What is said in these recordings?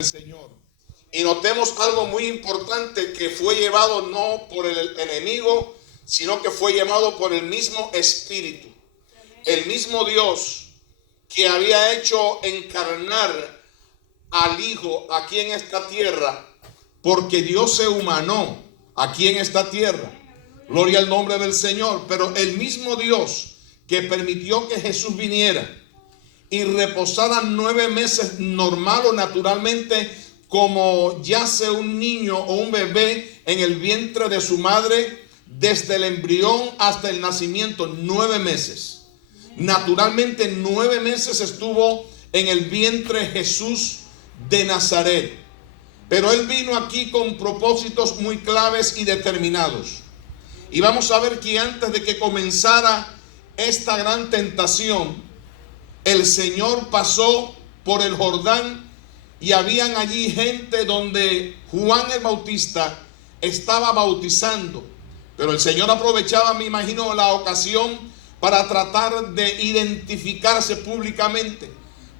Señor. Y notemos algo muy importante, que fue llevado no por el enemigo, sino que fue llevado por el mismo Espíritu. El mismo Dios que había hecho encarnar al Hijo aquí en esta tierra, porque Dios se humanó aquí en esta tierra. Gloria al nombre del Señor. Pero el mismo Dios que permitió que Jesús viniera y reposara 9 meses normal o naturalmente, como yace un niño o un bebé en el vientre de su madre, desde el embrión hasta el nacimiento, 9 meses. Naturalmente 9 meses estuvo en el vientre Jesús de Nazaret. Pero Él vino aquí con propósitos muy claves y determinados. Y vamos a ver que antes de que comenzara esta gran tentación, el Señor pasó por el Jordán y habían allí gente donde Juan el Bautista estaba bautizando. Pero el Señor aprovechaba, me imagino, la ocasión para tratar de identificarse públicamente,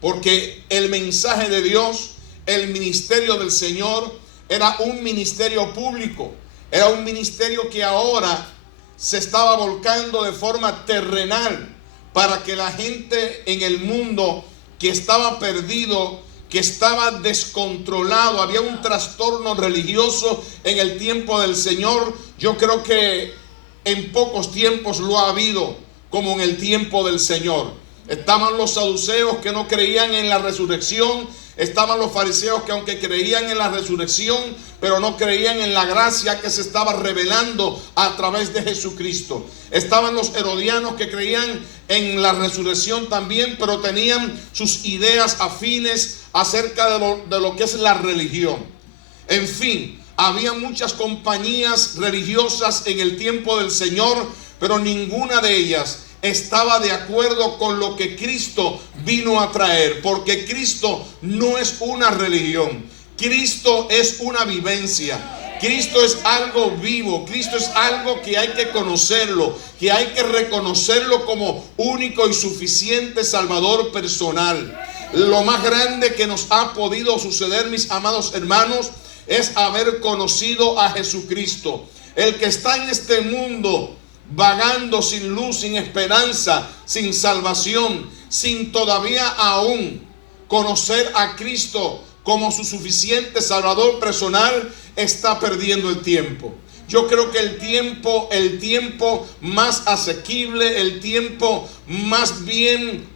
porque el mensaje de Dios, el ministerio del Señor, era un ministerio público, era un ministerio que ahora se estaba volcando de forma terrenal, para que la gente en el mundo que estaba perdido, que estaba descontrolado, había un trastorno religioso en el tiempo del Señor. Yo creo que en pocos tiempos lo ha habido como en el tiempo del Señor. Estaban los saduceos que no creían en la resurrección. Estaban los fariseos que aunque creían en la resurrección, pero no creían en la gracia que se estaba revelando a través de Jesucristo. Estaban los herodianos que creían en la resurrección también, pero tenían sus ideas afines acerca de lo que es la religión. En fin, había muchas compañías religiosas en el tiempo del Señor, pero ninguna de ellas estaba de acuerdo con lo que Cristo vino a traer, porque Cristo no es una religión, Cristo es una vivencia, Cristo es algo vivo, Cristo es algo que hay que conocerlo, que hay que reconocerlo como único y suficiente Salvador personal. Lo más grande que nos ha podido suceder, mis amados hermanos, es haber conocido a Jesucristo. El que está en este mundo vagando sin luz, sin esperanza, sin salvación, sin todavía aún conocer a Cristo como su suficiente Salvador personal, está perdiendo el tiempo. Yo creo que el tiempo más asequible, el tiempo más bien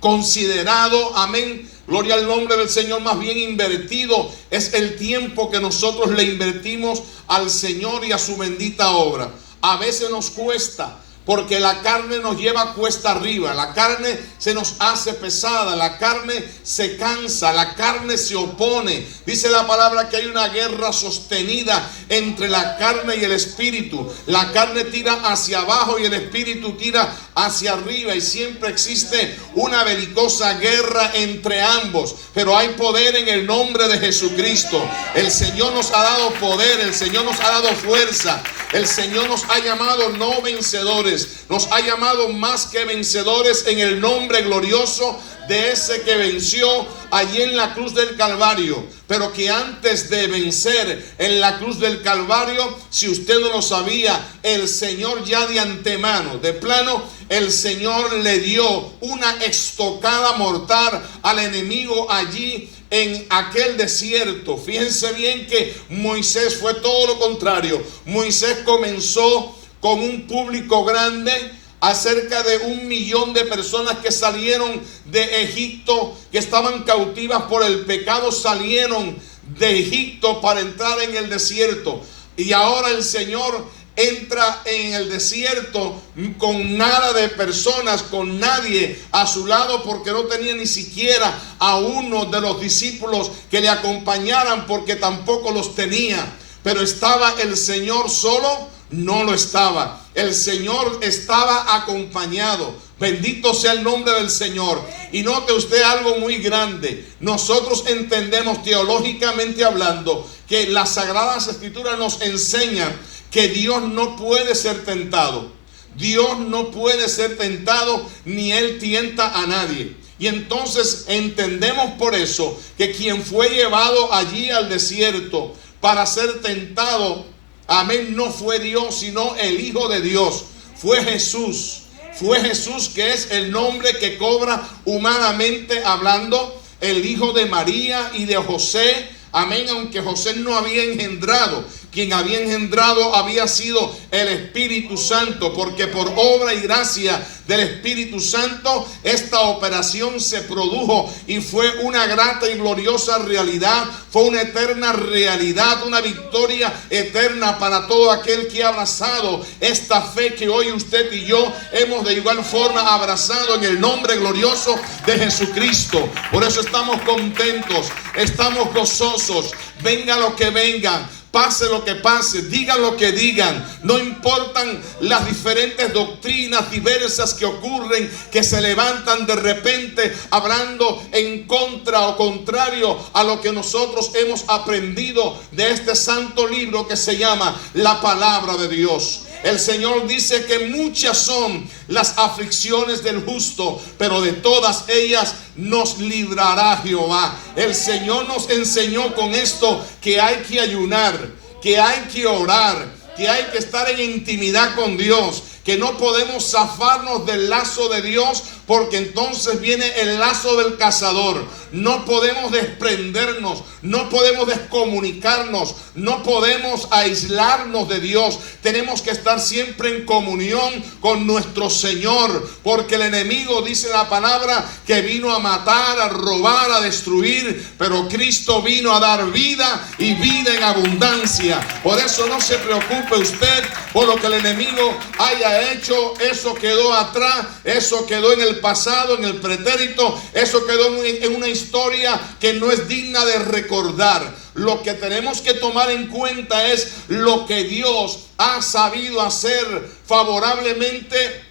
considerado, amén, gloria al nombre del Señor, más bien invertido, es el tiempo que nosotros le invertimos al Señor y a su bendita obra. A veces nos cuesta, porque la carne nos lleva cuesta arriba, la carne se nos hace pesada, la carne se cansa, la carne se opone. Dice la palabra que hay una guerra sostenida entre la carne y el espíritu. La carne tira hacia abajo y el espíritu tira hacia arriba, y siempre existe una belicosa guerra entre ambos. Pero hay poder en el nombre de Jesucristo. El Señor nos ha dado poder, el Señor nos ha dado fuerza, el Señor nos ha llamado no vencedores, nos ha llamado más que vencedores en el nombre glorioso de ese que venció allí en la cruz del Calvario. Pero que antes de vencer en la cruz del Calvario, si usted no lo sabía, el Señor ya de antemano, de plano, el Señor le dio una estocada mortal al enemigo allí en aquel desierto. Fíjense bien que Moisés fue todo lo contrario. Moisés comenzó con un público grande, acerca de 1 millón de personas que salieron de Egipto, que estaban cautivas por el pecado, salieron de Egipto para entrar en el desierto. Y ahora el Señor entra en el desierto con nada de personas, con nadie a su lado, porque no tenía ni siquiera a uno de los discípulos que le acompañaran, porque tampoco los tenía. Pero ¿estaba el Señor solo? No lo estaba. El Señor estaba acompañado. Bendito sea el nombre del Señor. Y note usted algo muy grande. Nosotros entendemos, teológicamente hablando, que las Sagradas Escrituras nos enseñan que Dios no puede ser tentado. Dios no puede ser tentado, ni Él tienta a nadie. Y entonces entendemos por eso que quien fue llevado allí al desierto para ser tentado, amén, no fue Dios, sino el Hijo de Dios. Fue Jesús. Fue Jesús, que es el nombre que cobra humanamente hablando el Hijo de María y de José. Amén, aunque José no había engendrado. Quien había engendrado había sido el Espíritu Santo, porque por obra y gracia del Espíritu Santo esta operación se produjo y fue una grata y gloriosa realidad, fue una eterna realidad, una victoria eterna para todo aquel que ha abrazado esta fe que hoy usted y yo hemos de igual forma abrazado en el nombre glorioso de Jesucristo. Por eso estamos contentos, estamos gozosos, venga lo que venga. Pase lo que pase, digan lo que digan, no importan las diferentes doctrinas diversas que ocurren, que se levantan de repente hablando en contra o contrario a lo que nosotros hemos aprendido de este santo libro que se llama la palabra de Dios. El Señor dice que muchas son las aflicciones del justo, pero de todas ellas nos librará Jehová. El Señor nos enseñó con esto que hay que ayunar, que hay que orar, que hay que estar en intimidad con Dios, que no podemos zafarnos del lazo de Dios, porque entonces viene el lazo del cazador. No podemos desprendernos, no podemos descomunicarnos, no podemos aislarnos de Dios. Tenemos que estar siempre en comunión con nuestro Señor, porque el enemigo, dice la palabra, que vino a matar, a robar, a destruir, pero Cristo vino a dar vida y vida en abundancia. Por eso no se preocupe usted por lo que el enemigo haya hecho. Eso quedó atrás, eso quedó en el pasado, en el pretérito, eso quedó en una historia que no es digna de recordar. Lo que tenemos que tomar en cuenta es lo que Dios ha sabido hacer favorablemente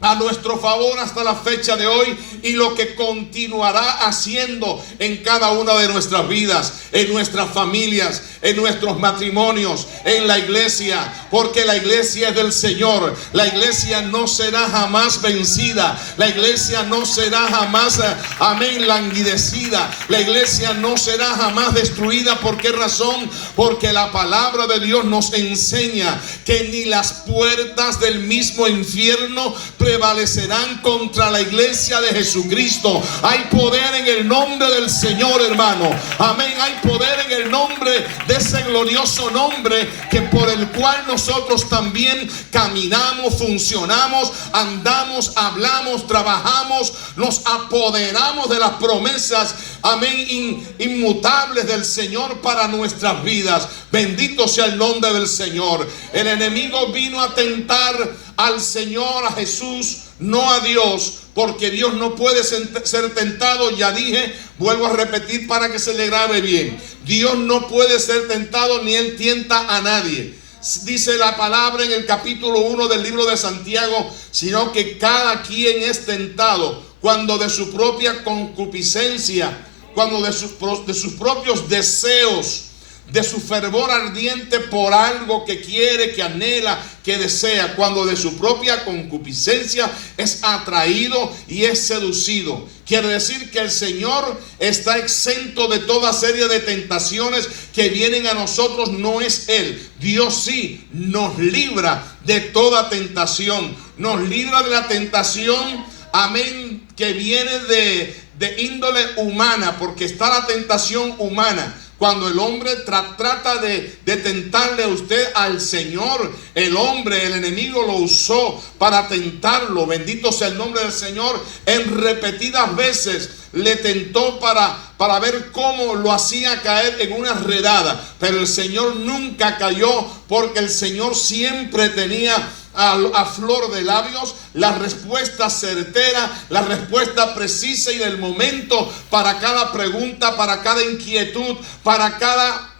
a nuestro favor hasta la fecha de hoy, y lo que continuará haciendo en cada una de nuestras vidas, en nuestras familias, en nuestros matrimonios, en la iglesia, porque la iglesia es del Señor. La iglesia no será jamás vencida, la iglesia no será jamás, amén, languidecida, la iglesia no será jamás destruida. ¿Por qué razón? Porque la palabra de Dios nos enseña que ni las puertas del mismo infierno prevalecerán contra la iglesia de Jesucristo. Hay poder en el nombre del Señor, hermano. Amén. Hay poder en el nombre de ese glorioso nombre, que por el cual nosotros también caminamos, funcionamos, andamos, hablamos, trabajamos, nos apoderamos de las promesas, amén, inmutables del Señor para nuestras vidas. Bendito sea el nombre del Señor. El enemigo vino a tentar al Señor, a Jesús, no a Dios, porque Dios no puede ser tentado. Ya dije, vuelvo a repetir para que se le grabe bien: Dios no puede ser tentado, ni Él tienta a nadie. Dice la palabra en el capítulo 1 del libro de Santiago: sino que cada quien es tentado cuando de su propia concupiscencia, cuando de sus propios deseos, de su fervor ardiente por algo que quiere, que anhela, que desea, cuando de su propia concupiscencia es atraído y es seducido. Quiere decir que el Señor está exento de toda serie de tentaciones que vienen a nosotros. No es Él. Dios sí nos libra de toda tentación. Nos libra de la tentación, amén, que viene de índole humana, porque está la tentación humana. Cuando el hombre trata de tentarle a usted al Señor, el hombre, el enemigo lo usó para tentarlo. Bendito sea el nombre del Señor. En repetidas veces le tentó para ver cómo lo hacía caer en una redada. Pero el Señor nunca cayó, porque el Señor siempre tenía a flor de labios la respuesta certera, la respuesta precisa y del momento para cada pregunta, para cada inquietud, para cada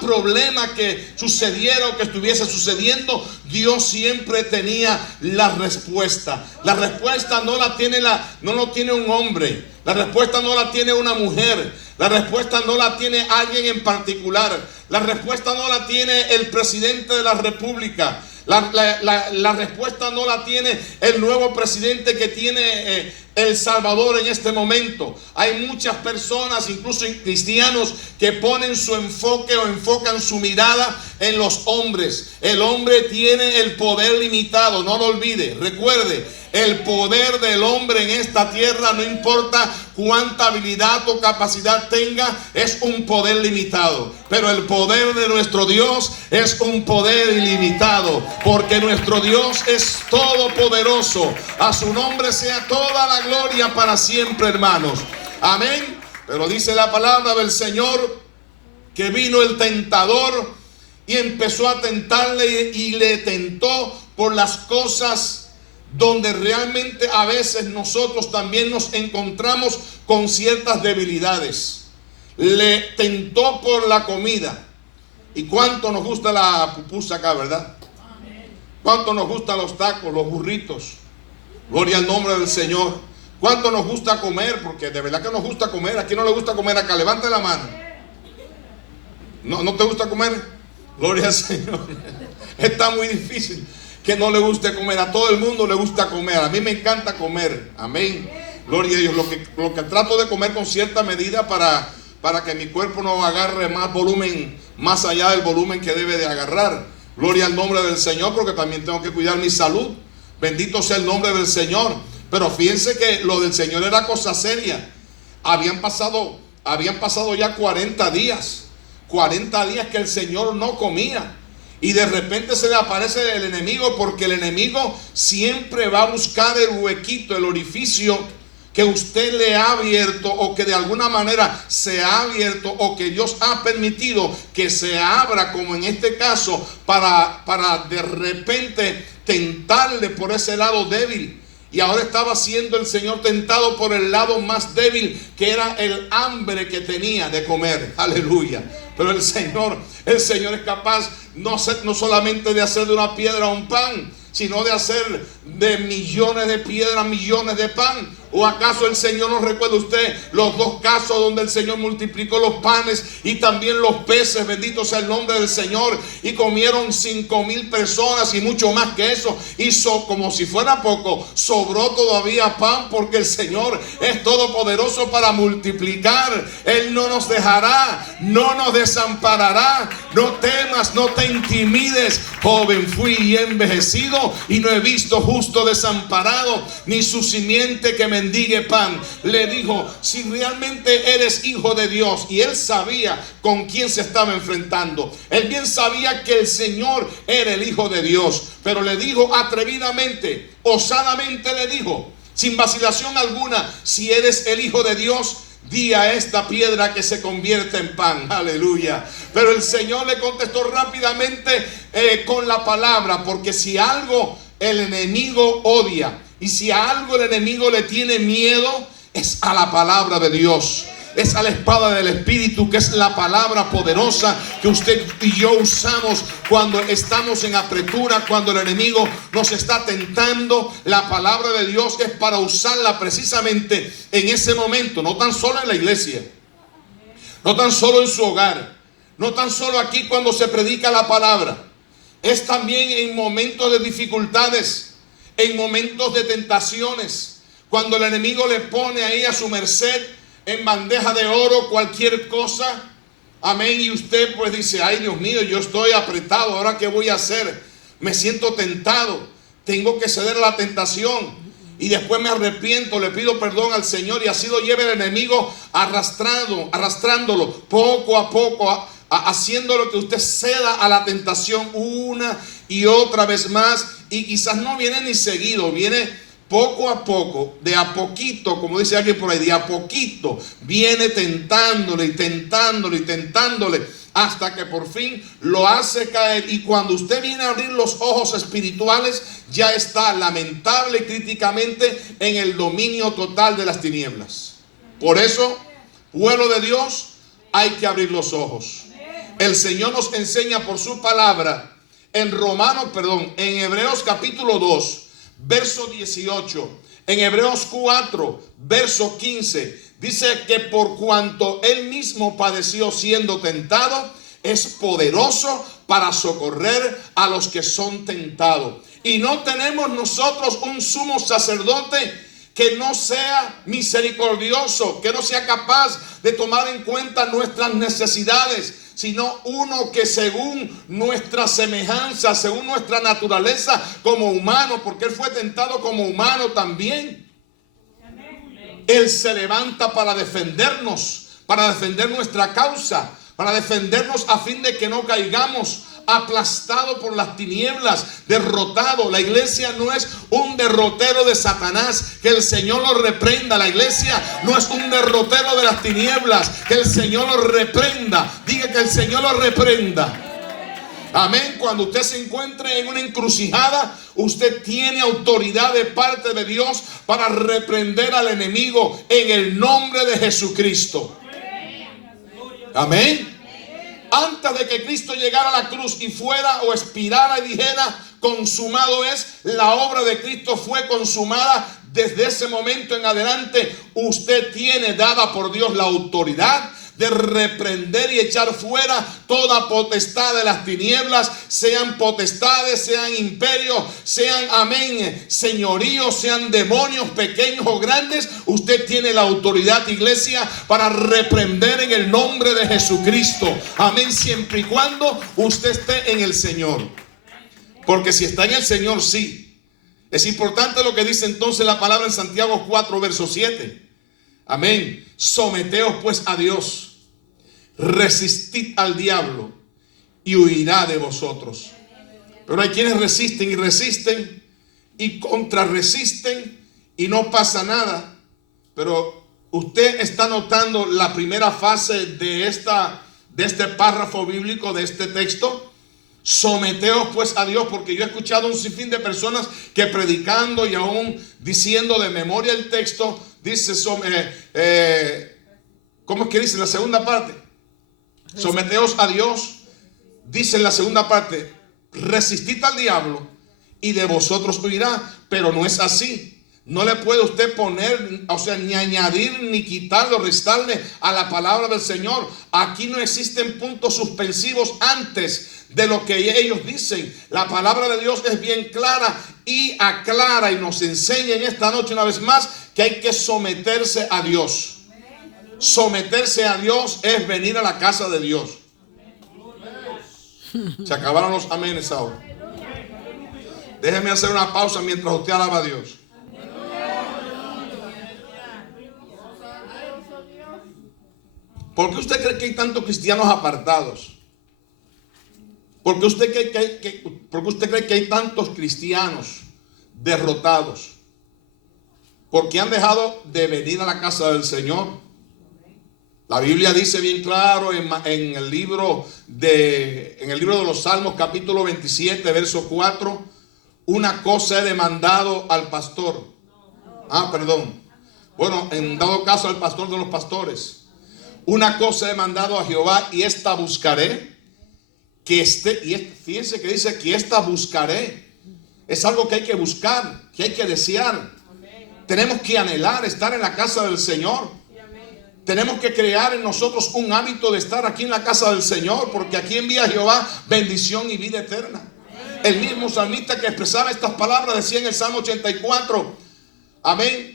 problema que sucediera o que estuviese sucediendo. Dios siempre tenía la respuesta. La respuesta no lo tiene un hombre. La respuesta no la tiene una mujer. La respuesta no la tiene alguien en particular. La respuesta no la tiene el presidente de la República. La respuesta no la tiene el nuevo presidente que tiene El Salvador en este momento. Hay muchas personas, incluso cristianos, que ponen su enfoque o enfocan su mirada en los hombres. El hombre tiene el poder limitado, no lo olvide. Recuerde, el poder del hombre en esta tierra, no importa cuánta habilidad o capacidad tenga, es un poder limitado. Pero el poder de nuestro Dios es un poder ilimitado, porque nuestro Dios es todopoderoso. A su nombre sea toda la gloria para siempre, hermanos. Amén. Pero dice la palabra del Señor que vino el tentador y empezó a tentarle y le tentó por las cosas donde realmente a veces nosotros también nos encontramos con ciertas debilidades. Le tentó por la comida. ¿Y cuánto nos gusta la pupusa acá, verdad? ¿Cuánto nos gustan los tacos, los burritos? Gloria al nombre del Señor. ¿Cuánto nos gusta comer? Porque de verdad que nos gusta comer. ¿A quién no le gusta comer acá? Levante la mano. ¿No te gusta comer? Gloria al Señor. Está muy difícil que no le guste comer. A todo el mundo le gusta comer. A mí me encanta comer. Amén. Gloria a Dios. Lo que trato de comer con cierta medida para que mi cuerpo no agarre más volumen, más allá del volumen que debe de agarrar. Gloria al nombre del Señor, porque también tengo que cuidar mi salud. Bendito sea el nombre del Señor. Pero fíjense que lo del Señor era cosa seria. Habían pasado ya 40 días. 40 días que el Señor no comía. Y de repente se le aparece el enemigo, porque el enemigo siempre va a buscar el huequito, el orificio que usted le ha abierto, o que de alguna manera se ha abierto, o que Dios ha permitido que se abra, como en este caso, para de repente tentarle por ese lado débil. Y ahora estaba siendo el Señor tentado por el lado más débil, que era el hambre que tenía de comer. Aleluya. Pero el Señor es capaz no solamente de hacer de una piedra un pan, sino de hacer de millones de piedras, millones de pan. ¿O acaso el Señor nos recuerda usted los dos casos donde el Señor multiplicó los panes y también los peces? Bendito sea el nombre del Señor. Y comieron 5,000 personas y mucho más que eso. Y como si fuera poco, sobró todavía pan, porque el Señor es todopoderoso para multiplicar. Él no nos dejará, no nos desamparará. No temas, no te intimides. Joven fui y envejecido, y no he visto justo desamparado, ni su simiente que mendigue pan. Le dijo: si realmente eres hijo de Dios. Y él sabía con quién se estaba enfrentando. Él bien sabía que el Señor era el Hijo de Dios, pero le dijo atrevidamente, osadamente le dijo, sin vacilación alguna: si eres el Hijo de Dios, di a esta piedra que se convierta en pan. Aleluya. Pero el Señor le contestó rápidamente con la palabra, porque si algo el enemigo odia, y si a algo el enemigo le tiene miedo, es a la palabra de Dios. Es a la espada del Espíritu, que es la palabra poderosa que usted y yo usamos cuando estamos en apretura, cuando el enemigo nos está tentando. La palabra de Dios es para usarla precisamente en ese momento, no tan solo en la iglesia, no tan solo en su hogar, no tan solo aquí cuando se predica la palabra. Es también en momentos de dificultades, en momentos de tentaciones, cuando el enemigo le pone ahí a su merced en bandeja de oro cualquier cosa. Amén. Y usted pues dice: ay, Dios mío, yo estoy apretado, ¿ahora qué voy a hacer? Me siento tentado, tengo que ceder a la tentación, y después me arrepiento, le pido perdón al Señor, y así lo lleva el enemigo arrastrándolo poco a poco, haciéndolo que usted ceda a la tentación una y otra vez más. Y quizás no viene ni seguido, viene poco a poco, de a poquito, como dice alguien por ahí, de a poquito viene tentándole y tentándole y tentándole, hasta que por fin lo hace caer. Y cuando usted viene a abrir los ojos espirituales, ya está lamentable y críticamente en el dominio total de las tinieblas. Por eso, pueblo de Dios, hay que abrir los ojos. El Señor nos enseña por su palabra en en Hebreos capítulo 2, verso 18, en Hebreos 4, verso 15, dice que por cuanto él mismo padeció siendo tentado, es poderoso para socorrer a los que son tentados. Y no tenemos nosotros un sumo sacerdote que no sea misericordioso, que no sea capaz de tomar en cuenta nuestras necesidades, sino uno que según nuestra semejanza, según nuestra naturaleza como humano, porque Él fue tentado como humano también, Él se levanta para defendernos, para defender nuestra causa, para defendernos a fin de que no caigamos aplastado por las tinieblas, derrotado. La iglesia no es un derrotero de Satanás, que el Señor lo reprenda. La iglesia no es un derrotero de las tinieblas, que el Señor lo reprenda. Diga que el Señor lo reprenda. Amén. Cuando usted se encuentre en una encrucijada, usted tiene autoridad de parte de Dios para reprender al enemigo en el nombre de Jesucristo. Amén. Antes de que Cristo llegara a la cruz y fuera o expirara y dijera consumado es, la obra de Cristo fue consumada. Desde ese momento en adelante usted tiene dada por Dios la autoridad de reprender y echar fuera toda potestad de las tinieblas, sean potestades, sean imperios, sean, amén, señoríos, sean demonios pequeños o grandes. Usted tiene la autoridad, iglesia, para reprender en el nombre de Jesucristo. Amén, siempre y cuando usted esté en el Señor. Porque si está en el Señor, sí. Es importante lo que dice entonces la palabra en Santiago 4, verso 7. Amén. Someteos pues a Dios. Resistid al diablo y huirá de vosotros. Pero hay quienes resisten y resisten y contrarresisten y no pasa nada. Pero usted está notando la primera fase de este párrafo bíblico, de este texto. Someteos pues a Dios, porque yo he escuchado un sinfín de personas que predicando y aún diciendo de memoria el texto, dice, ¿cómo es que dice en la segunda parte? Someteos a Dios, dice en la segunda parte, resistid al diablo y de vosotros huirá. Pero no es así. No le puede usted poner, o sea, ni añadir, ni quitarlo, restarle a la palabra del Señor. Aquí no existen puntos suspensivos antes de lo que ellos dicen. La palabra de Dios es bien clara y aclara y nos enseña en esta noche una vez más que hay que someterse a Dios. Someterse a Dios es venir a la casa de Dios. Se acabaron los amenes ahora. Déjeme hacer una pausa mientras usted alaba a Dios. ¿Por qué usted cree que hay tantos cristianos apartados? ¿Por qué usted cree que hay tantos cristianos derrotados? Porque han dejado de venir a la casa del Señor. La Biblia dice bien claro en el libro de los Salmos, capítulo 27, verso 4, una cosa he demandado al pastor. Bueno, en dado caso al pastor de los pastores. Una cosa he demandado a Jehová y esta buscaré, que esté, y fíjense que dice que esta buscaré. Es algo que hay que buscar, que hay que desear. Tenemos que anhelar estar en la casa del Señor. Tenemos que crear en nosotros un hábito de estar aquí en la casa del Señor, porque aquí envía Jehová bendición y vida eterna. El mismo salmista que expresaba estas palabras decía en el Salmo 84, amén,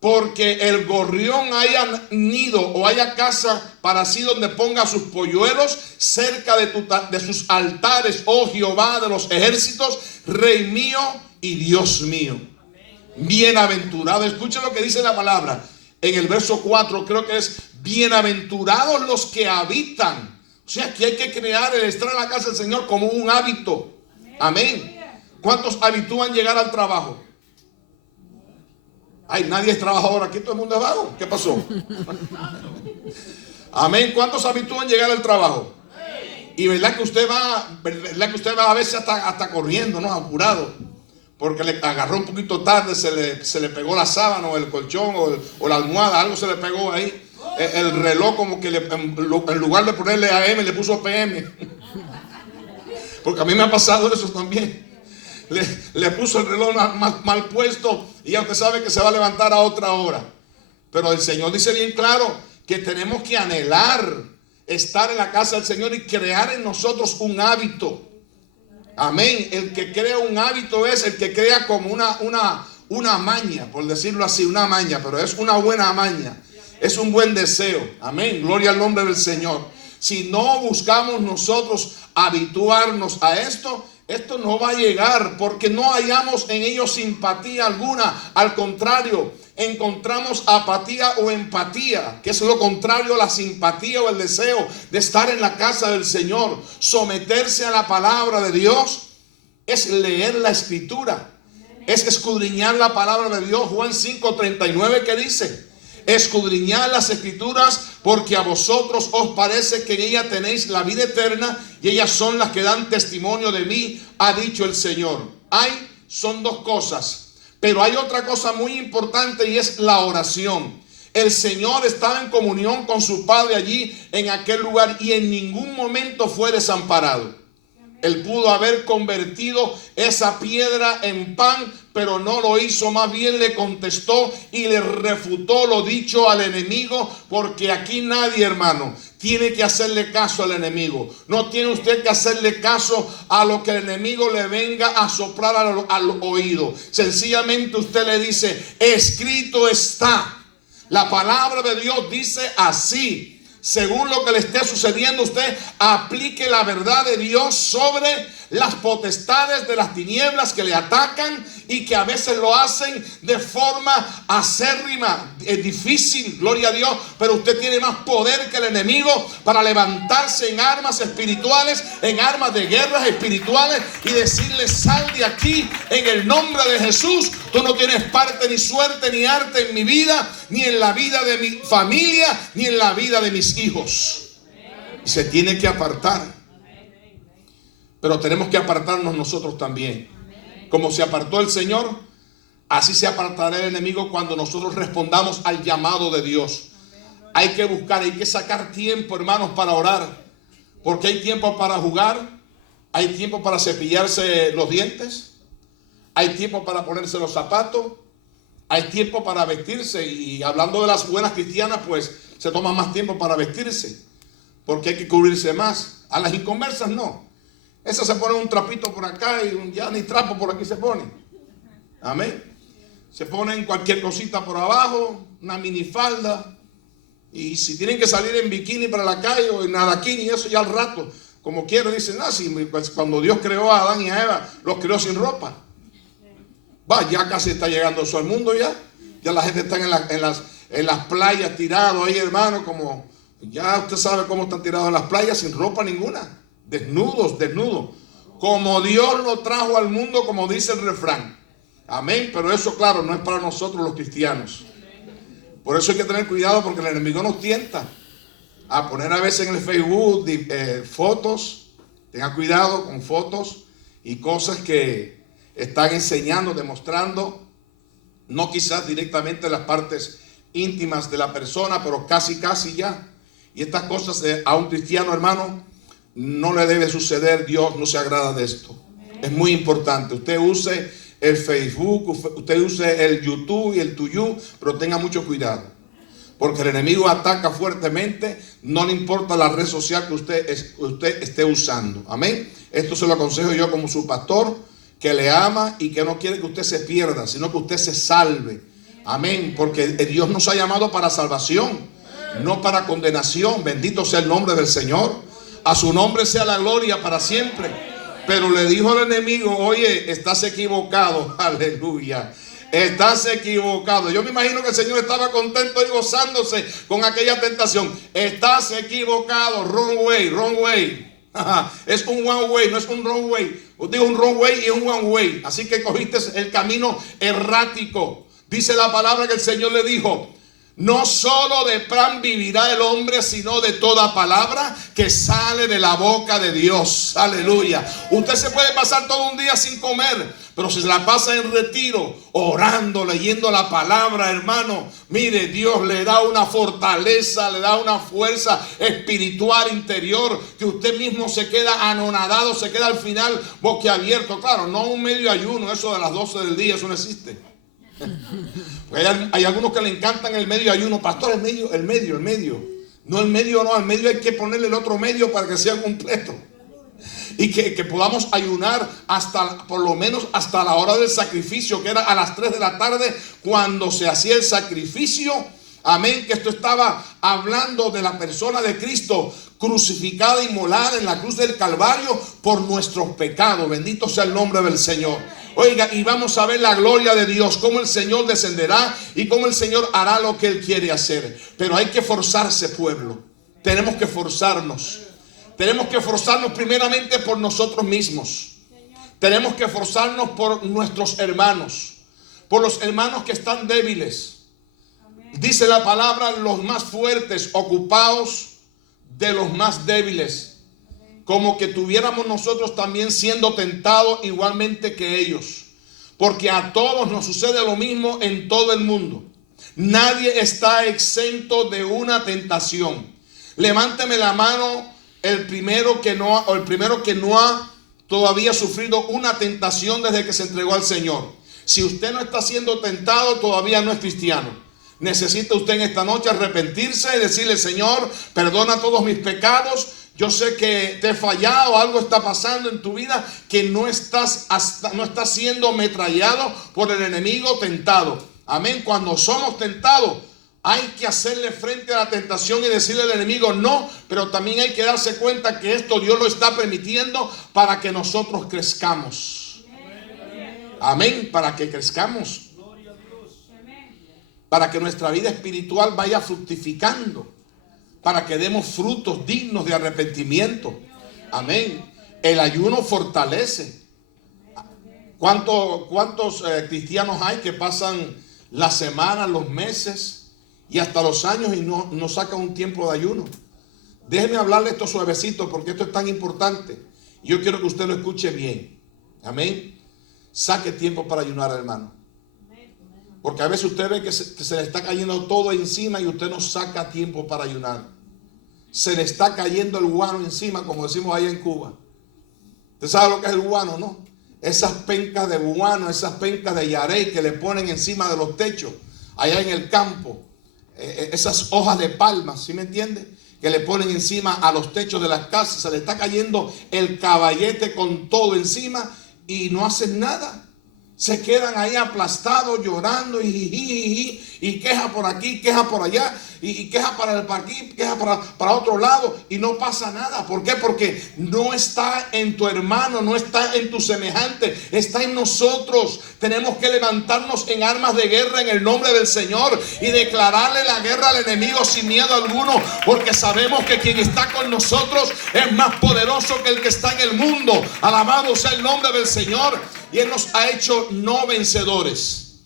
porque el gorrión haya nido o haya casa para sí donde ponga sus polluelos cerca de sus altares, oh Jehová de los ejércitos, Rey mío y Dios mío. Bienaventurado, escuchen lo que dice la palabra. En el verso 4 creo que es bienaventurados los que habitan. O sea que hay que crear el estar en la casa del Señor como un hábito. Amén. ¿Cuántos habitúan llegar al trabajo? Ay, nadie es trabajador aquí, todo el mundo es vago. ¿Qué pasó? Amén. ¿Cuántos habitúan llegar al trabajo? Y verdad que usted va a veces hasta corriendo, ¿no? Apurado. Porque le agarró un poquito tarde, se le pegó la sábana o el colchón o la almohada, algo se le pegó ahí. El reloj como que en lugar de ponerle AM le puso PM. Porque a mí me ha pasado eso también. Le puso el reloj mal puesto y ya usted sabe que se va a levantar a otra hora. Pero el Señor dice bien claro que tenemos que anhelar estar en la casa del Señor y crear en nosotros un hábito. Amén. El que crea un hábito es el que crea como una maña, por decirlo así, una maña, pero es una buena maña. Es un buen deseo. Amén. Gloria al nombre del Señor. Si no buscamos nosotros habituarnos a esto no va a llegar, porque no hallamos en ellos simpatía alguna. Al contrario, encontramos apatía o empatía, que es lo contrario a la simpatía o el deseo de estar en la casa del Señor. Someterse a la palabra de Dios es leer la Escritura, es escudriñar la palabra de Dios. Juan 5:39, que dice: escudriñad las Escrituras, porque a vosotros os parece que en ellas tenéis la vida eterna, y ellas son las que dan testimonio de mí, ha dicho el Señor. Son dos cosas, pero hay otra cosa muy importante, y es la oración. El Señor estaba en comunión con su Padre allí en aquel lugar, y en ningún momento fue desamparado. Él pudo haber convertido esa piedra en pan, pero no lo hizo. Más bien le contestó y le refutó lo dicho al enemigo, porque aquí nadie, hermano, tiene que hacerle caso al enemigo. No tiene usted que hacerle caso a lo que el enemigo le venga a soplar al oído. Sencillamente usted le dice: escrito está. La palabra de Dios dice así. Según lo que le esté sucediendo, usted aplique la verdad de Dios sobre las potestades de las tinieblas que le atacan y que a veces lo hacen de forma acérrima. Es difícil, gloria a Dios, pero usted tiene más poder que el enemigo para levantarse en armas espirituales, en armas de guerras espirituales, y decirle: sal de aquí en el nombre de Jesús. Tú no tienes parte, ni suerte, ni arte en mi vida, ni en la vida de mi familia, ni en la vida de mis hijos. Y se tiene que apartar. Pero tenemos que apartarnos nosotros también. Como se apartó el Señor, así se apartará el enemigo cuando nosotros respondamos al llamado de Dios. Hay que buscar, hay que sacar tiempo, hermanos, para orar. Porque hay tiempo para jugar, hay tiempo para cepillarse los dientes, hay tiempo para ponerse los zapatos, hay tiempo para vestirse. Y hablando de las buenas cristianas, pues se toma más tiempo para vestirse, porque hay que cubrirse más. A las inconversas no. Esas se ponen un trapito por acá y ya ni trapo por aquí se pone. Amén. Se ponen cualquier cosita por abajo, una minifalda. Y si tienen que salir en bikini para la calle o en nadaquini, eso ya al rato, como quieren, dicen: sí, pues cuando Dios creó a Adán y a Eva, los creó sin ropa. Ya casi está llegando eso al mundo ya. Ya la gente está en las playas tirados ahí, hermano, como ya usted sabe cómo están tirados en las playas, sin ropa ninguna. Desnudos. Como Dios lo trajo al mundo, como dice el refrán. Amén. Pero eso, claro, no es para nosotros los cristianos. Por eso hay que tener cuidado, porque el enemigo nos tienta a poner a veces en el Facebook fotos. Tenga cuidado con fotos y cosas que están enseñando, demostrando, no quizás directamente las partes íntimas de la persona, pero casi ya. Y estas cosas a un cristiano, hermano, no le debe suceder. Dios no se agrada de esto. Es muy importante. Usted use el Facebook, usted use el YouTube y el Tuyu, pero tenga mucho cuidado, porque el enemigo ataca fuertemente. No le importa la red social que usted esté usando. Amén. Esto se lo aconsejo yo como su pastor, que le ama y que no quiere que usted se pierda, sino que usted se salve. Amén. Porque Dios nos ha llamado para salvación, no para condenación. Bendito sea el nombre del Señor. A su nombre sea la gloria para siempre. Pero le dijo al enemigo: oye, estás equivocado. Aleluya. Estás equivocado. Yo me imagino que el Señor estaba contento y gozándose con aquella tentación. Estás equivocado. Wrong way. Es un one way, no es un wrong way. Os digo un wrong way y un one way. Así que cogiste el camino errático. Dice la palabra que el Señor le dijo: no solo de pan vivirá el hombre, sino de toda palabra que sale de la boca de Dios. Aleluya. Usted se puede pasar todo un día sin comer, pero si se la pasa en retiro, orando, leyendo la palabra, hermano, mire, Dios le da una fortaleza, le da una fuerza espiritual interior, que usted mismo se queda anonadado, se queda al final boquiabierto. Claro, no un medio ayuno, eso de las 12 del día, eso no existe. Hay algunos que le encantan el medio ayuno. Pastor, el medio. No el medio, no, al medio hay que ponerle el otro medio para que sea completo. Y que podamos ayunar hasta, por lo menos hasta la hora del sacrificio, que era a las 3 de la tarde cuando se hacía el sacrificio. Amén, que esto estaba hablando de la persona de Cristo crucificada y molada en la cruz del Calvario por nuestros pecados. Bendito sea el nombre del Señor. Oiga, y vamos a ver la gloria de Dios, cómo el Señor descenderá y cómo el Señor hará lo que Él quiere hacer. Pero hay que forzarse, pueblo. Tenemos que forzarnos. Tenemos que esforzarnos primeramente por nosotros mismos. Tenemos que esforzarnos por nuestros hermanos, por los hermanos que están débiles. Dice la palabra, los más fuertes ocupados de los más débiles. Como que tuviéramos nosotros también siendo tentados igualmente que ellos. Porque a todos nos sucede lo mismo en todo el mundo. Nadie está exento de una tentación. Levánteme la mano el primero que no ha todavía sufrido una tentación desde que se entregó al Señor. Si usted no está siendo tentado, todavía no es cristiano. Necesita usted en esta noche arrepentirse y decirle: Señor, perdona todos mis pecados. Yo sé que te he fallado, algo está pasando en tu vida, que no estás siendo ametrallado por el enemigo tentado. Amén. Cuando somos tentados, hay que hacerle frente a la tentación y decirle al enemigo no, pero también hay que darse cuenta que esto Dios lo está permitiendo para que nosotros crezcamos. Amén, para que crezcamos. Para que nuestra vida espiritual vaya fructificando. Para que demos frutos dignos de arrepentimiento. Amén. El ayuno fortalece. ¿Cuántos cristianos hay que pasan las semanas, los meses y hasta los años y no sacan un tiempo de ayuno? Déjeme hablarle esto suavecito porque esto es tan importante. Yo quiero que usted lo escuche bien. Amén. Saque tiempo para ayunar, hermano. Porque a veces usted ve que se le está cayendo todo encima y usted no saca tiempo para ayunar. Se le está cayendo el guano encima, como decimos allá en Cuba. Usted sabe lo que es el guano, ¿no? Esas pencas de guano, esas pencas de yarey que le ponen encima de los techos, allá en el campo. Esas hojas de palmas, ¿sí me entiende? Que le ponen encima a los techos de las casas. Se le está cayendo el caballete con todo encima y no hacen nada. Se quedan ahí aplastados, llorando y queja por aquí, queja por allá, y queja para aquí, queja para otro lado, y no pasa nada. ¿Por qué? Porque no está en tu hermano, no está en tu semejante, está en nosotros. Tenemos que levantarnos en armas de guerra en el nombre del Señor y declararle la guerra al enemigo sin miedo alguno, porque sabemos que quien está con nosotros es más poderoso que el que está en el mundo. Alabado sea el nombre del Señor. Y Él nos ha hecho no vencedores.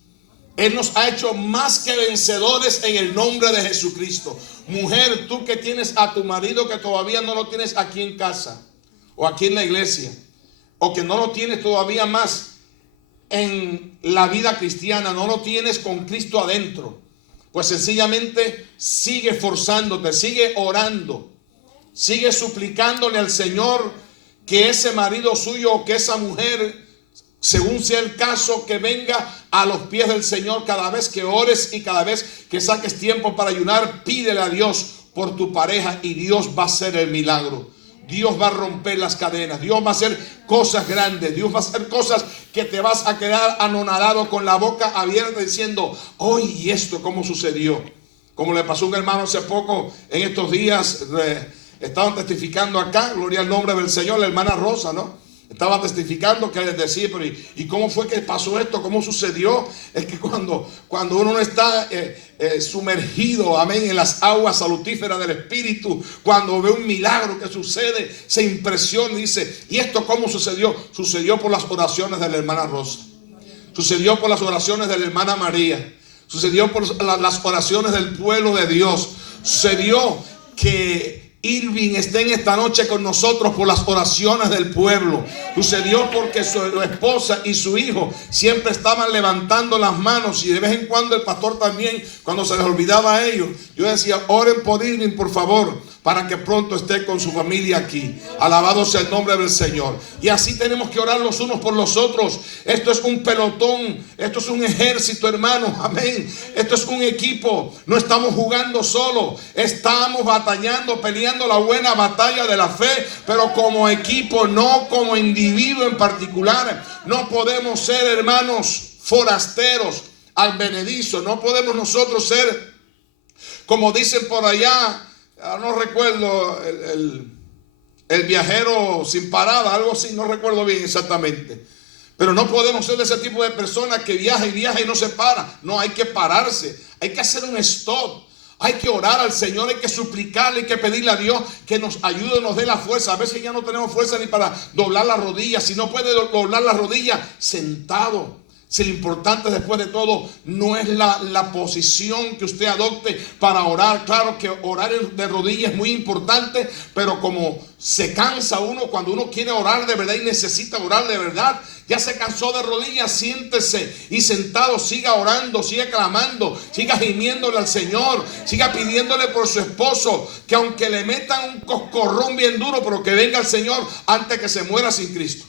Él nos ha hecho más que vencedores en el nombre de Jesucristo. Mujer, tú que tienes a tu marido que todavía no lo tienes aquí en casa o aquí en la iglesia, o que no lo tienes todavía más en la vida cristiana, no lo tienes con Cristo adentro, pues sencillamente sigue esforzándote, sigue orando, sigue suplicándole al Señor que ese marido suyo o que esa mujer, según sea el caso, que venga a los pies del Señor cada vez que ores y cada vez que saques tiempo para ayunar. Pídele a Dios por tu pareja y Dios va a hacer el milagro. Dios va a romper las cadenas. Dios va a hacer cosas grandes. Dios va a hacer cosas que te vas a quedar anonadado con la boca abierta diciendo: oye, ¿y esto cómo sucedió? Como le pasó a un hermano hace poco, en estos días, estaban testificando acá, gloria al nombre del Señor, la hermana Rosa, ¿no? Estaba testificando que les decía: pero ¿y cómo fue que pasó esto? ¿Cómo sucedió? Es que cuando uno no está sumergido, amén, en las aguas salutíferas del Espíritu, cuando ve un milagro que sucede, se impresiona y dice: ¿y esto cómo sucedió? Sucedió por las oraciones de la hermana Rosa. Sucedió por las oraciones de la hermana María. Sucedió por las oraciones del pueblo de Dios. Sucedió que Irving está en esta noche con nosotros por las oraciones del pueblo. Sucedió porque su esposa y su hijo siempre estaban levantando las manos, y de vez en cuando el pastor también, cuando se les olvidaba a ellos, yo decía: oren por Irving, por favor, para que pronto esté con su familia aquí. Alabado sea el nombre del Señor. Y así tenemos que orar los unos por los otros. Esto es un pelotón, esto es un ejército, hermano. Amén. Esto es un equipo. No estamos jugando solo, estamos batallando, peleando la buena batalla de la fe, pero como equipo, no como individuo en particular. No podemos ser, hermanos, forasteros, advenedizos. No podemos nosotros ser, como dicen por allá, no recuerdo, el viajero sin parada, algo así, no recuerdo bien exactamente. Pero no podemos ser de ese tipo de personas que viaja y viaja y no se para. No, hay que pararse, hay que hacer un stop. Hay que orar al Señor, hay que suplicarle, hay que pedirle a Dios que nos ayude, nos dé la fuerza. A veces ya no tenemos fuerza ni para doblar las rodillas. Si no puede doblar las rodillas, sentado. Si lo importante después de todo no es la posición que usted adopte para orar. Claro que orar de rodillas es muy importante, pero como se cansa uno cuando uno quiere orar de verdad y necesita orar de verdad, ya se cansó de rodillas, siéntese y sentado siga orando, siga clamando, siga gimiéndole al Señor, siga pidiéndole por su esposo, que aunque le metan un coscorrón bien duro, pero que venga el Señor antes que se muera sin Cristo.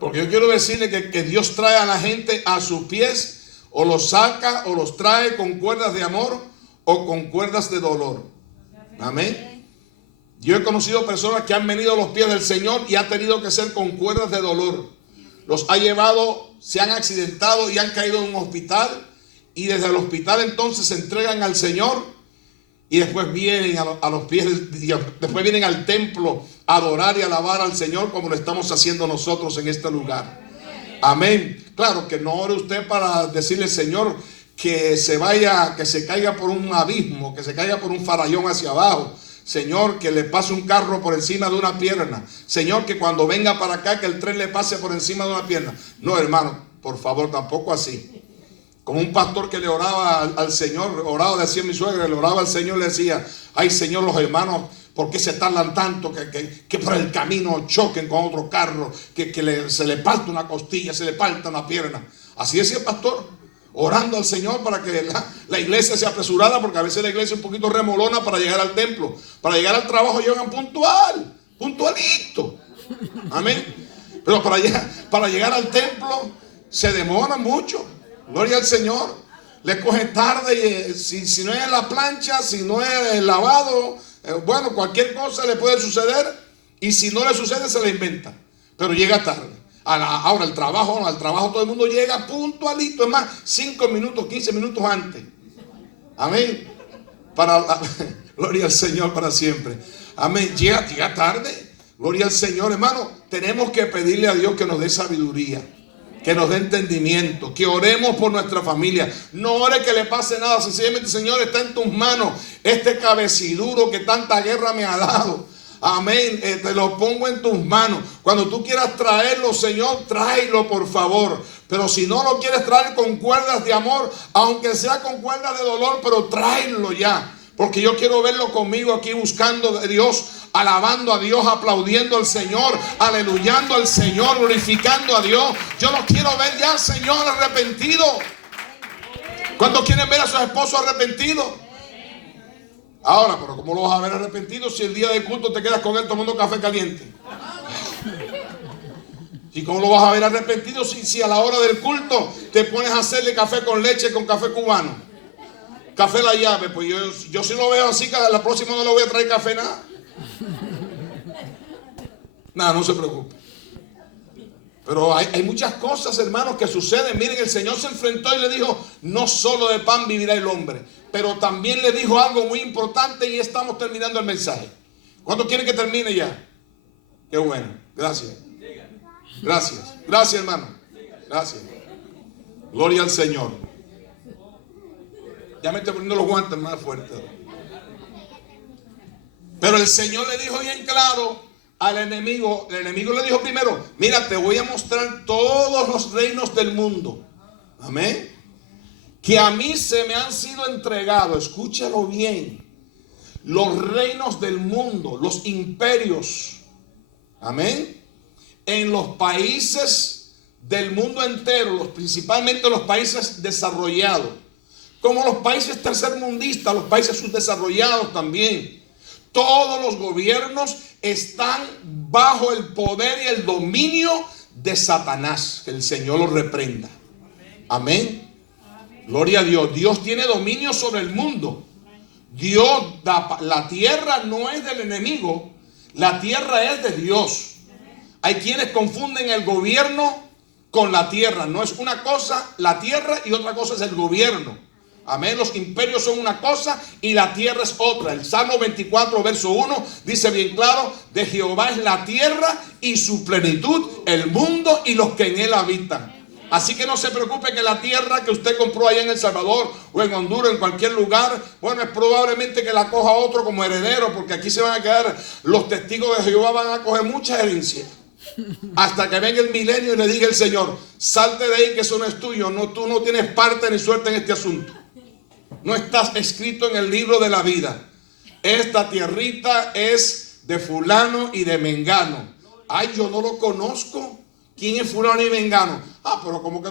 Porque yo quiero decirle que Dios trae a la gente a sus pies, o los saca o los trae con cuerdas de amor o con cuerdas de dolor. Amén. Yo he conocido personas que han venido a los pies del Señor y ha tenido que ser con cuerdas de dolor. Los ha llevado, se han accidentado y han caído en un hospital, y desde el hospital entonces se entregan al Señor. Y después vienen a los pies, después vienen al templo a adorar y alabar al Señor como lo estamos haciendo nosotros en este lugar. Amén. Claro que no ore usted para decirle, Señor, que se vaya, que se caiga por un abismo, que se caiga por un farallón hacia abajo. Señor, que le pase un carro por encima de una pierna. Señor, que cuando venga para acá, que el tren le pase por encima de una pierna. No, hermano, por favor, tampoco así. Como un pastor que le oraba al Señor, oraba, decía mi suegra, le oraba al Señor, le decía, ay Señor, los hermanos, ¿por qué se tardan tanto? Que por el camino choquen con otro carro, se le parta una costilla, se le parta una pierna. Así decía el pastor, orando al Señor para que la iglesia sea apresurada, porque a veces la iglesia es un poquito remolona para llegar al templo. Para llegar al trabajo llegan puntualito. Amén. Pero para llegar al templo se demora mucho. Gloria al Señor. Le coge tarde, y si no es en la plancha, si no es el lavado, bueno, cualquier cosa le puede suceder, y si no le sucede se la inventa, pero llega tarde. Ahora el trabajo todo el mundo llega puntualito, es más, 5 minutos, 15 minutos antes. Amén. Gloria al Señor para siempre. Amén. Llega tarde. Gloria al Señor, hermano. Tenemos que pedirle a Dios que nos dé sabiduría, que nos dé entendimiento, que oremos por nuestra familia. No ore que le pase nada, sencillamente, Señor, está en tus manos este cabeciduro que tanta guerra me ha dado. Amén, te lo pongo en tus manos. Cuando tú quieras traerlo, Señor, tráelo por favor. Pero si no lo quieres traer con cuerdas de amor, aunque sea con cuerdas de dolor, pero tráelo ya. Porque yo quiero verlo conmigo aquí buscando a Dios, alabando a Dios, aplaudiendo al Señor, aleluyando al Señor, glorificando a Dios. Yo lo quiero ver ya, Señor, arrepentido. ¿Cuántos quieren ver a sus esposos arrepentidos? Ahora, pero ¿cómo lo vas a ver arrepentido si el día del culto te quedas con él tomando café caliente? ¿Y cómo lo vas a ver arrepentido si a la hora del culto te pones a hacerle café con leche, con café cubano? Café La Llave. Pues yo si lo veo así, la próxima no le voy a traer café nada. Nada, no se preocupe. Pero hay muchas cosas, hermanos, que suceden. Miren, el Señor se enfrentó y le dijo, no solo de pan vivirá el hombre. Pero también le dijo algo muy importante, y estamos terminando el mensaje. ¿Cuántos quieren que termine ya? Qué bueno, gracias. Gracias, hermano. Gracias. Gloria al Señor. Ya me estoy poniendo los guantes más fuertes. Pero el Señor le dijo bien claro al enemigo. El enemigo le dijo primero, mira, te voy a mostrar todos los reinos del mundo. Amén. Que a mí se me han sido entregados. Escúchalo bien. Los reinos del mundo, los imperios. Amén. En los países del mundo entero, principalmente los países desarrollados. como los países tercermundistas, los países subdesarrollados también. Todos los gobiernos están bajo el poder y el dominio de Satanás. Que el Señor los reprenda. Amén. Gloria a Dios. Dios tiene dominio sobre el mundo. Dios da, la tierra no es del enemigo, la tierra es de Dios. Hay quienes confunden el gobierno con la tierra. No es una cosa la tierra y otra cosa es el gobierno. Amén. Los imperios son una cosa y la tierra es otra. El Salmo 24 verso 1 dice bien claro: de Jehová es la tierra y su plenitud, el mundo y los que en él habitan. Así que no se preocupe que la tierra que usted compró allá en El Salvador o en Honduras, en cualquier lugar, bueno, es probablemente que la coja otro como heredero, porque aquí se van a quedar los testigos de Jehová, van a coger mucha herencia. Hasta que venga el milenio y le diga el Señor: salte de ahí, que eso no es tuyo. No, tú no tienes parte ni suerte en este asunto. No estás escrito en el libro de la vida. Esta tierrita es de fulano y de mengano. Ay, yo no lo conozco. ¿Quién es fulano y mengano? Ah, pero ¿cómo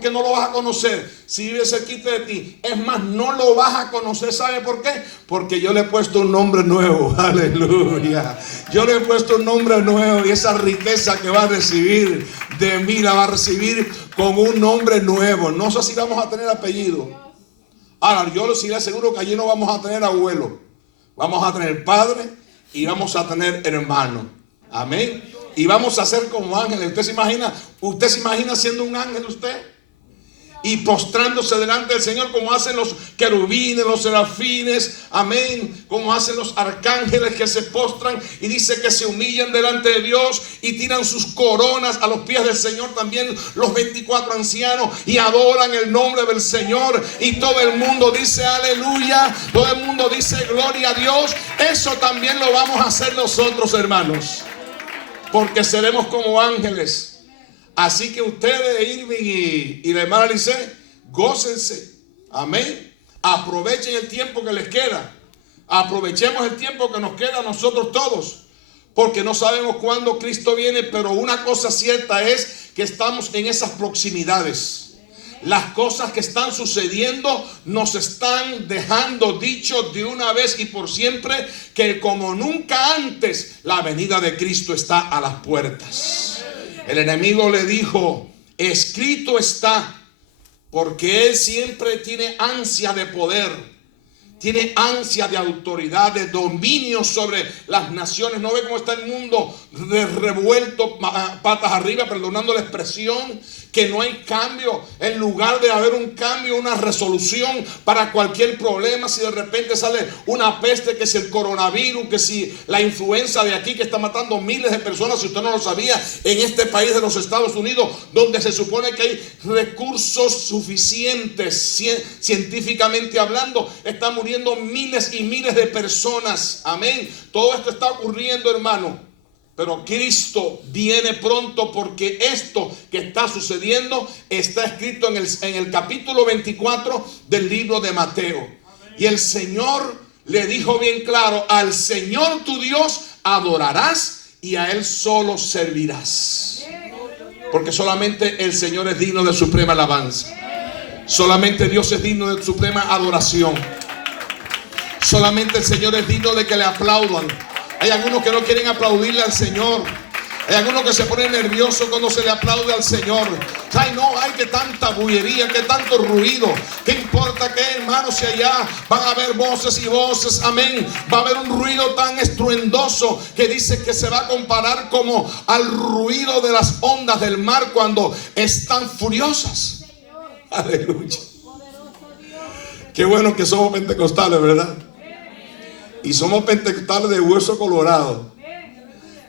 que no lo vas a conocer si vive cerquita de ti? Es más, no lo vas a conocer. ¿Sabe por qué? Porque yo le he puesto un nombre nuevo. Aleluya. Yo le he puesto un nombre nuevo, y esa riqueza que va a recibir de mí la va a recibir con un nombre nuevo. No sé si vamos a tener apellido. Ahora, yo sí le aseguro que allí no vamos a tener abuelo. Vamos a tener padre y vamos a tener hermano. Amén. Y vamos a ser como ángeles. ¿Usted se imagina siendo un ángel usted? Y postrándose delante del Señor como hacen los querubines, los serafines, amén, como hacen los arcángeles que se postran y dice que se humillan delante de Dios y tiran sus coronas a los pies del Señor, también los 24 ancianos, y adoran el nombre del Señor, y todo el mundo dice aleluya, todo el mundo dice gloria a Dios. Eso también lo vamos a hacer nosotros, hermanos, porque seremos como ángeles. Así que ustedes, Irving y la hermana Alice, gócense. Amén. Aprovechen el tiempo que les queda. Aprovechemos el tiempo que nos queda a nosotros todos. Porque no sabemos cuándo Cristo viene, pero una cosa cierta es que estamos en esas proximidades. Las cosas que están sucediendo nos están dejando dicho de una vez y por siempre que como nunca antes la venida de Cristo está a las puertas. El enemigo le dijo: escrito está, porque él siempre tiene ansia de poder, tiene ansia de autoridad, de dominio sobre las naciones. ¿No ve cómo está el mundo revuelto, patas arriba, perdonando la expresión? Que no hay cambio. En lugar de haber un cambio, una resolución para cualquier problema, si de repente sale una peste, que si el coronavirus, que si la influenza de aquí que está matando miles de personas, si usted no lo sabía, en este país de los Estados Unidos, donde se supone que hay recursos suficientes, científicamente hablando, están muriendo miles y miles de personas. Amén. Todo esto está ocurriendo, hermano. Pero Cristo viene pronto, porque esto que está sucediendo está escrito en el capítulo 24 del libro de Mateo. Y el Señor le dijo bien claro: al Señor tu Dios adorarás y a Él solo servirás. Porque solamente el Señor es digno de suprema alabanza. Solamente Dios es digno de suprema adoración. Solamente el Señor es digno de que le aplaudan. Hay algunos que no quieren aplaudirle al Señor. Hay algunos que se ponen nerviosos cuando se le aplaude al Señor. Ay, no, hay que tanta bullería, que tanto ruido. ¿Qué importa que, hermanos, si allá van a haber voces y voces? Amén. Va a haber un ruido tan estruendoso que dice que se va a comparar como al ruido de las ondas del mar cuando están furiosas. Aleluya. Qué bueno que somos pentecostales, ¿verdad? Y somos pentecostales de hueso colorado.